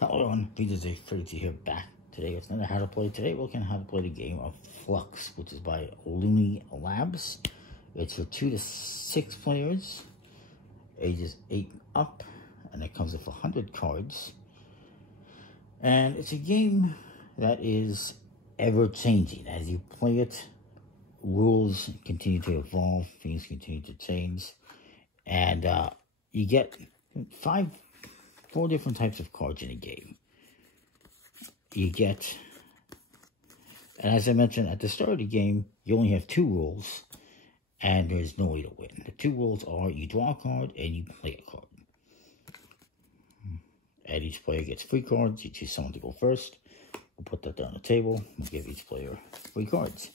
Hello everyone, VJ Freddy here back today with another how to play. Today we're looking at how to play the game of Fluxx, which is by Looney Labs. It's for 2 to 6 players, ages 8 up, and it comes with 100 cards. And it's a game that is ever-changing. As you play it, rules continue to evolve, things continue to change, and you get 4 different types of cards in a game. You get, and as I mentioned at the start of the game, you only have 2 rules, and there's no way to win. The 2 rules are you draw a card and you play a card. And each player gets 3 cards. You choose someone to go first. We'll put that down on the table. We'll give each player 3 cards.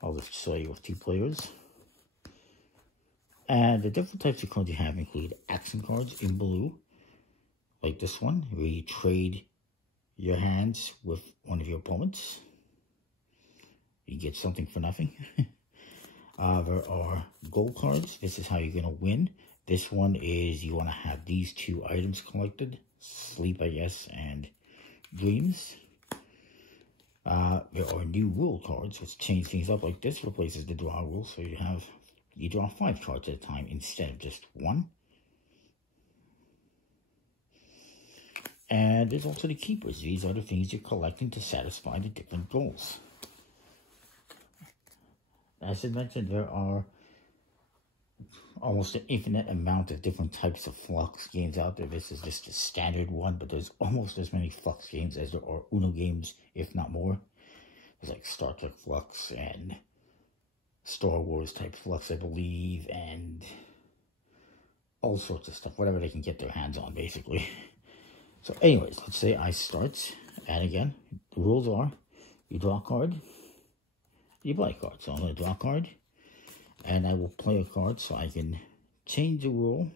I'll just show you with 2 players. And the different types of cards you have include action cards in blue, like this one, where you trade your hands with one of your opponents. You get something for nothing. There are gold cards. This is how you're going to win. This one is you want to have these 2 items collected. Sleep, I guess, and dreams. There are new rule cards, which change things up. Like this replaces the draw rule, so you draw 5 cards at a time instead of just 1. And there's also the keepers. These are the things you're collecting to satisfy the different goals. As I mentioned, there are almost an infinite amount of different types of Fluxx games out there. This is just a standard one, but there's almost as many Fluxx games as there are Uno games, if not more. There's like Star Trek Fluxx and Star Wars type Fluxx, I believe, and all sorts of stuff, whatever they can get their hands on, basically. So anyways, let's say I start, and again, the rules are, you draw a card, you play a card. So I'm going to draw a card, and I will play a card so I can change the rule.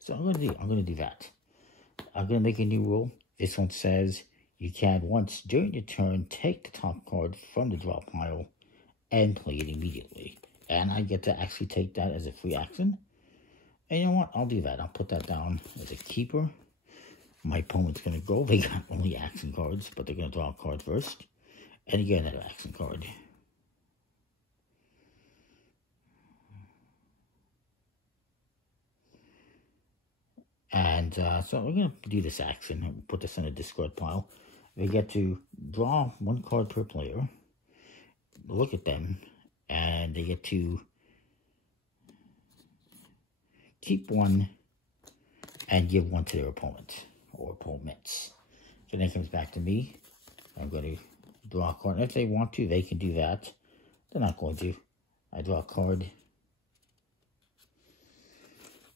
So I'm going to do that. I'm going to make a new rule. This one says you can once during your turn take the top card from the draw pile and play it immediately. And I get to actually take that as a free action. And you know what? I'll do that. I'll put that down as a keeper. My opponent's going to go. They got only action cards, but they're going to draw a card first. And you get another action card. And so we're going to do this action. We'll put this in a discard pile. We get to draw 1 card per player. Look at them. And they get to keep 1 and give 1 to their opponent or opponents. So then it comes back to me. I'm going to draw a card. And if they want to, they can do that. They're not going to. I draw a card.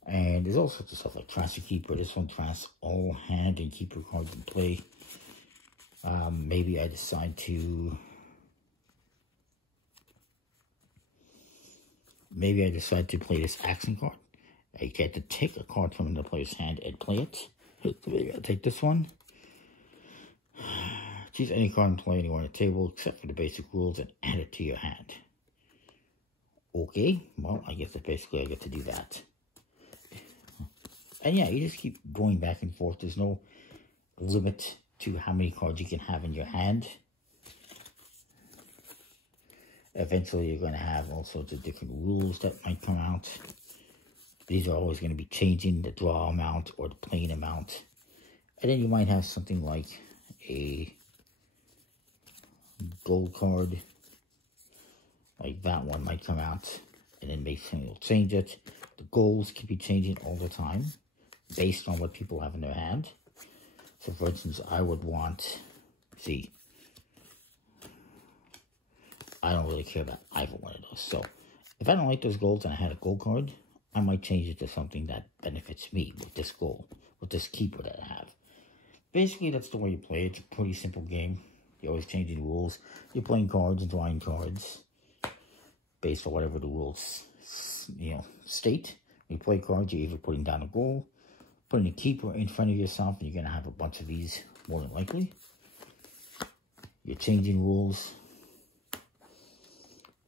And there's all sorts of stuff like transfer keeper. This one transfers all hand and keeper cards in play. Maybe I decide to... Maybe I decide to play this action card. I get to take a card from the player's hand and play it. So maybe I'll take this one. Choose any card and play anywhere on the table except for the basic rules and add it to your hand. Okay, well, I guess that basically I get to do that. And yeah, you just keep going back and forth. There's no limit to how many cards you can have in your hand. Eventually, you're going to have all sorts of different rules that might come out. These are always going to be changing the draw amount or the playing amount. And then you might have something like a gold card. Like that one might come out. And then basically you'll change it. The goals can be changing all the time based on what people have in their hand. So for instance, I would want, see, I don't really care about either one of those. So if I don't like those golds and I had a gold card, I might change it to something that benefits me with this goal, with this keeper that I have. Basically, that's the way you play it. It's a pretty simple game. You're always changing rules. You're playing cards and drawing cards based on whatever the rules, state. When you play cards, you're either putting down a goal, putting a keeper in front of yourself, and you're going to have a bunch of these more than likely. You're changing rules,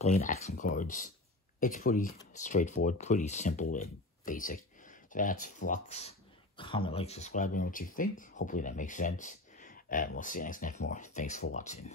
playing action cards, it's pretty straightforward, pretty simple and basic. So that's Fluxx. Comment, like, subscribe, and what you think. Hopefully that makes sense. And we'll see you next more. Thanks for watching.